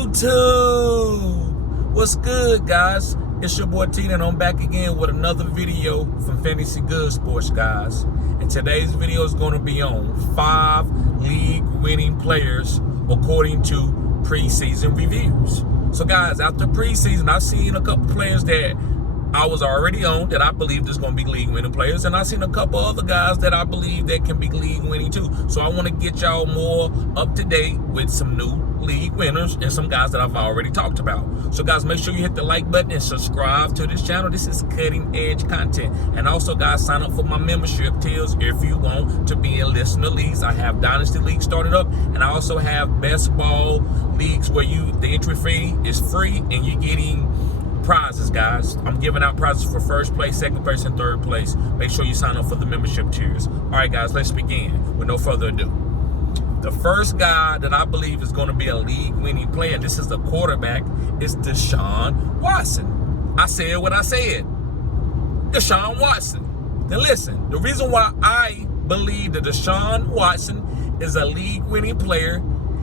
YouTube. What's good, guys? It's your boy Tina, and I'm back again with another video from Fantasy Good Sports, guys. And today's video is going to be on 5 league-winning players according to preseason reviews. So, guys, after preseason, I've seen a couple players that I was already on that I believe is going to be league-winning players, and I've seen a couple other guys that I believe that can be league-winning too. So I want to get y'all more up-to-date with some new league winners and some guys that I've already talked about. So, guys, make sure you hit the like button and subscribe to this channel. This is cutting-edge content. And also, guys, sign up for my membership tiers if you want to be in listener leagues. I have Dynasty League started up, and I also have best ball leagues where the entry fee is free and you're getting prizes, guys. I'm giving out prizes for first place, second place, and third place. Make sure you sign up for the membership tiers. All right, guys, let's begin with no further ado. The first guy that I believe is going to be a league-winning player, this is the quarterback, is Deshaun Watson. I said what I said. Deshaun Watson. Now listen, the reason why I believe that Deshaun Watson is a league-winning player,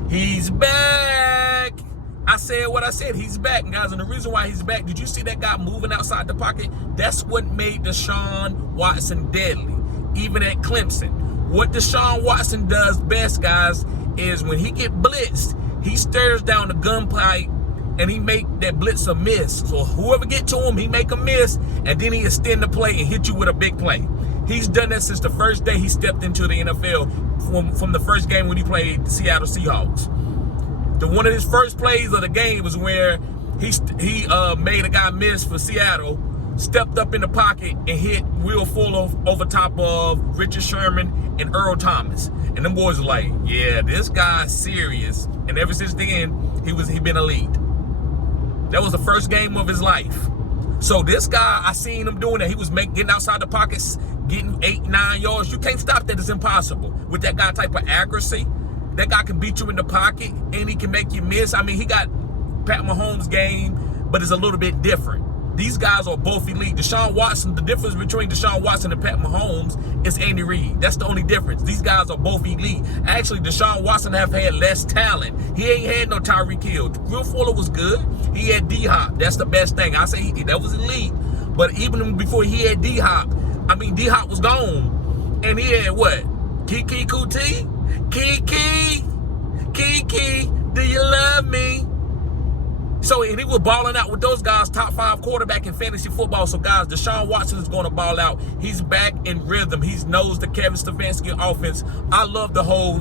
he's back. I said what I said. He's back, guys. And the reason why he's back, did you see that guy moving outside the pocket? That's what made Deshaun Watson deadly, even at Clemson. What Deshaun Watson does best, guys, is when he get blitzed, he stares down the gunpipe and he make that blitz a miss. So whoever get to him, he make a miss, and then he extend the play and hit you with a big play. He's done that since the first day he stepped into the NFL from the first game when he played the Seattle Seahawks. One of his first plays of the game was where he made a guy miss for Seattle, stepped up in the pocket and hit Will Fuller over top of Richard Sherman and Earl Thomas. And them boys were like, yeah, this guy's serious. And ever since then, he been elite. That was the first game of his life. So this guy, I seen him doing that. He was getting outside the pockets, getting 8-9 yards. You can't stop that. It's impossible. With that guy type of accuracy, that guy can beat you in the pocket and he can make you miss. I mean, he got Pat Mahomes' game, but it's a little bit different. These guys are both elite. Deshaun Watson, the difference between Deshaun Watson and Pat Mahomes is Andy Reid. That's the only difference. These guys are both elite. Actually, Deshaun Watson have had less talent. He ain't had no Tyreek Hill. Will Fuller was good. He had D-Hop. That's the best thing. I say that was elite. But even before he had D-Hop, I mean, D-Hop was gone. And he had what? Kiki Kuti? Kiki, do you love me? So, and he was balling out with those guys, top 5 quarterback in fantasy football. So, guys, Deshaun Watson is going to ball out. He's back in rhythm. He knows the Kevin Stefanski offense. I love the whole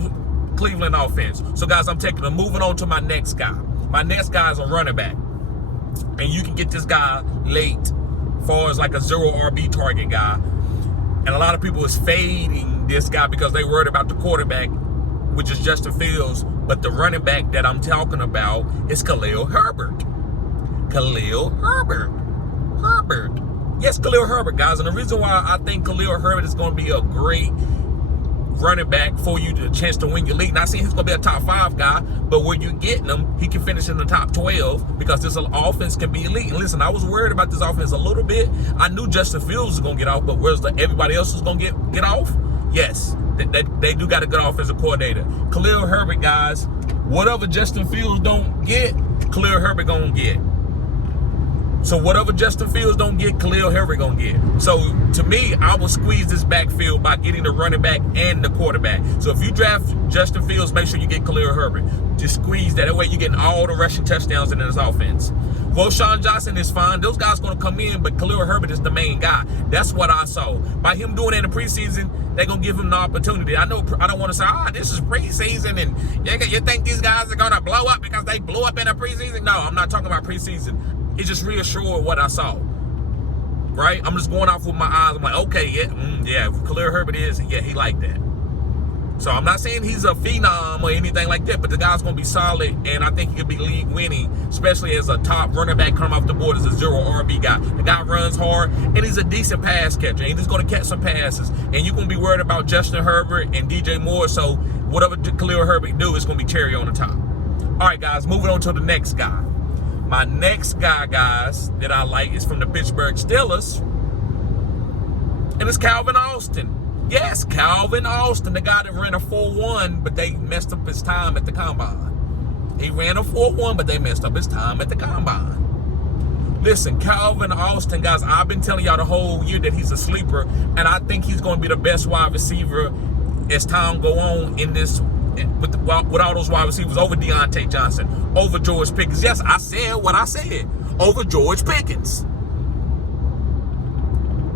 Cleveland offense. So, guys, I'm moving on to my next guy. My next guy is a running back. And you can get this guy late as far as like a 0 RB target guy. And a lot of people is fading this guy because they worried about the quarterback, which is Justin Fields. But the running back that I'm talking about is Khalil Herbert. Khalil Herbert. Yes, Khalil Herbert, guys. And the reason why I think Khalil Herbert is going to be a great running back for you, the chance to win your league. Not saying he's going to be a top 5 guy, but where you're getting him, he can finish in the top 12 because this offense can be elite. And listen, I was worried about this offense a little bit. I knew Justin Fields was going to get off, but where's everybody else is going to get off? Yes, they do got a good offensive coordinator. Khalil Herbert, guys, whatever Justin Fields don't get, Khalil Herbert going to get. So whatever Justin Fields don't get, Khalil Herbert going to get. So to me, I will squeeze this backfield by getting the running back and the quarterback. So if you draft Justin Fields, make sure you get Khalil Herbert. Just squeeze that. That way you're getting all the rushing touchdowns in this offense. Roshan Johnson is fine. Those guys going to come in, but Khalil Herbert is the main guy. That's what I saw. By him doing that in the preseason, they're going to give him the opportunity. I know I don't want to say, this is preseason, and you think these guys are going to blow up because they blew up in the preseason? No, I'm not talking about preseason. It just reassured what I saw, right? I'm just going off with my eyes. I'm like, okay, yeah, Khalil Herbert is, yeah, he like that. So I'm not saying he's a phenom or anything like that, but the guy's going to be solid, and I think he could be league winning, especially as a top running back coming off the board as a 0 RB guy. The guy runs hard, and he's a decent pass catcher, and he's going to catch some passes. And you're going to be worried about Justin Herbert and DJ Moore, so whatever Khalil Herbert do, it's going to be cherry on the top. All right, guys, moving on to the next guy. My next guy, guys, that I like is from the Pittsburgh Steelers, and it's Calvin Austin. Yes, Calvin Austin, the guy that ran a 4.1, but they messed up his time at the combine. He ran a 4.1, but they messed up his time at the combine. Listen, Calvin Austin, guys, I've been telling y'all the whole year that he's a sleeper, and I think he's going to be the best wide receiver as time go on in this, with all those wide receivers over Deontay Johnson, over George Pickens. Yes, I said what I said, over George Pickens.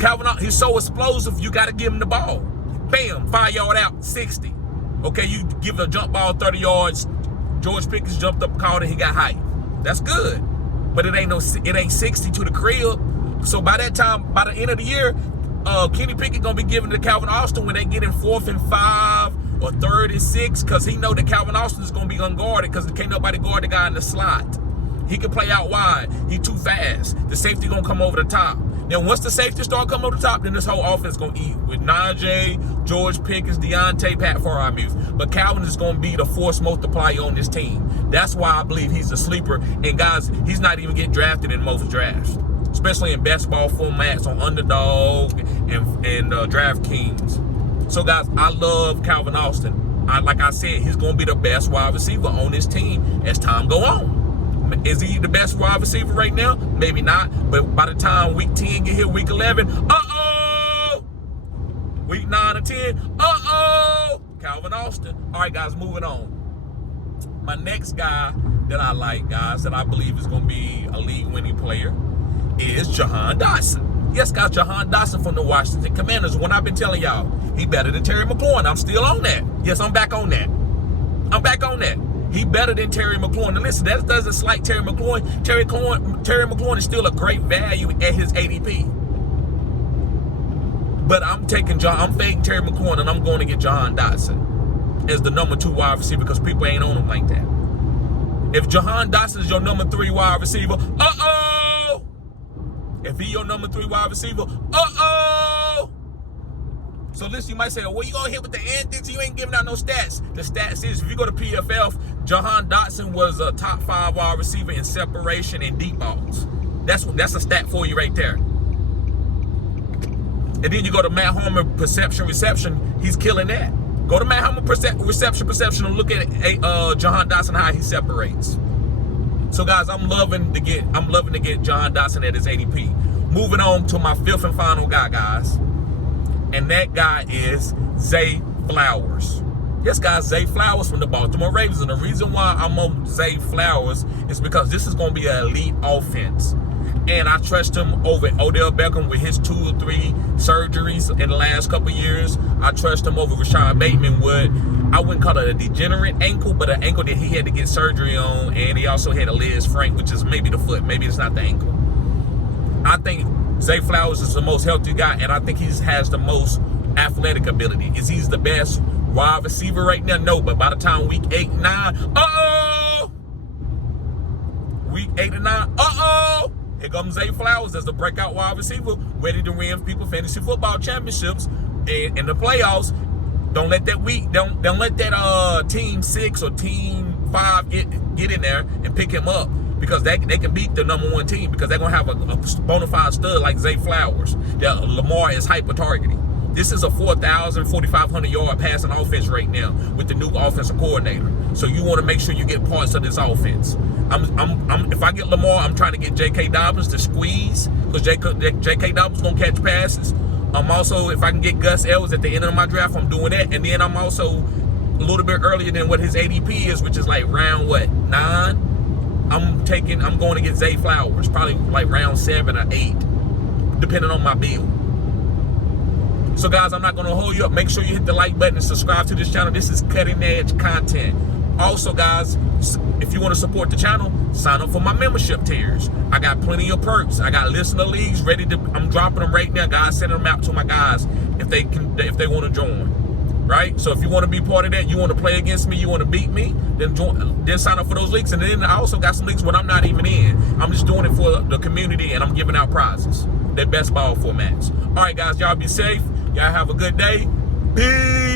Calvin, he's so explosive, you got to give him the ball. Bam, 5 yard out, 60. Okay, you give a jump ball 30 yards. George Pickens jumped up, caught it, he got height. That's good. But it ain't 60 to the crib. So by that time, by the end of the year, Kenny Pickett gonna be giving to Calvin Austin when they get in 4th and 5 or 3rd and 6, because he know that Calvin Austin is gonna be unguarded because can't nobody guard the guy in the slot. He can play out wide. He too fast. The safety gonna come over the top. Then once the safety start coming over the top, then this whole offense gonna eat with Najee, George Pickens, Deontay, Pat Freiermuth. But Calvin is gonna be the force multiplier on this team. That's why I believe he's a sleeper. And guys, he's not even getting drafted in most drafts, especially in best ball formats on Underdog and DraftKings. So guys, I love Calvin Austin. Like I said, he's gonna be the best wide receiver on this team as time go on. Is he the best wide receiver right now? Maybe not. But by the time week 10 get here, week 11, week 9 or 10, Calvin Austin. All right, guys, moving on. My next guy that I like, guys, that I believe is going to be a league-winning player is Jahan Dotson. Yes, guys, Jahan Dotson from the Washington Commanders. When I've been telling y'all, he better than Terry McLaurin. I'm still on that. Yes, I'm back on that. He better than Terry McLaurin. And listen, that doesn't slight Terry McLaurin. Terry McLaurin is still a great value at his ADP. But I'm fading Terry McLaurin, and I'm going to get Jahan Dotson as the number 2 wide receiver because people ain't on him like that. If Jahan Dotson is your number 3 wide receiver, if he your number 3 wide receiver, So listen, you might say, well, you gonna hit with the antics, you ain't giving out no stats. The stats is, if you go to PFF, Jahan Dotson was a top 5 wide receiver in separation and deep balls. That's a stat for you right there. And then you go to Matt Homer reception, he's killing that. Go to Matt Homer reception and look at Jahan Dotson, how he separates. So guys, I'm loving to get Jahan Dotson at his ADP. Moving on to my 5th and final guy, guys. And that guy is Zay Flowers. Yes, guys, Zay Flowers from the Baltimore Ravens. And the reason why I'm on Zay Flowers is because this is going to be an elite offense. And I trust him over Odell Beckham with his 2 or 3 surgeries in the last couple of years. I trust him over Rashad Bateman with, I wouldn't call it a degenerate ankle, but an ankle that he had to get surgery on. And he also had a Liz Frank, which is maybe the foot. Maybe it's not the ankle. I think Zay Flowers is the most healthy guy, and I think he has the most athletic ability. Is he the best wide receiver right now? No, but by the time week 8 and 9, week 8 and 9, here comes Zay Flowers as the breakout wide receiver, ready to win people fantasy football championships and in the playoffs. Don't let that team 6 or team 5 get in there and pick him up. Because they can beat the number 1 team because they're going to have a bona fide stud like Zay Flowers that Lamar is hyper-targeting. This is a 4,500 yard passing offense right now with the new offensive coordinator. So you want to make sure you get parts of this offense. If I get Lamar, I'm trying to get J.K. Dobbins to squeeze because J.K. Dobbins going to catch passes. I'm also, if I can get Gus Edwards at the end of my draft, I'm doing that. And then I'm also a little bit earlier than what his ADP is, which is like round, 9? I'm going to get Zay Flowers, probably like round 7 or 8, depending on my build. So guys, I'm not going to hold you up. Make sure you hit the like button and subscribe to this channel. This is cutting edge content. Also guys, if you want to support the channel, sign up for my membership tiers. I got plenty of perks. I got listener leagues ready to, I'm dropping them right now. Guys, sending them out to my guys if they want to join. Right? So if you want to be part of that, you want to play against me, you want to beat me, then sign up for those leagues. And then I also got some leagues when I'm not even in. I'm just doing it for the community and I'm giving out prizes. They're best ball formats. All right, guys, y'all be safe. Y'all have a good day. Peace.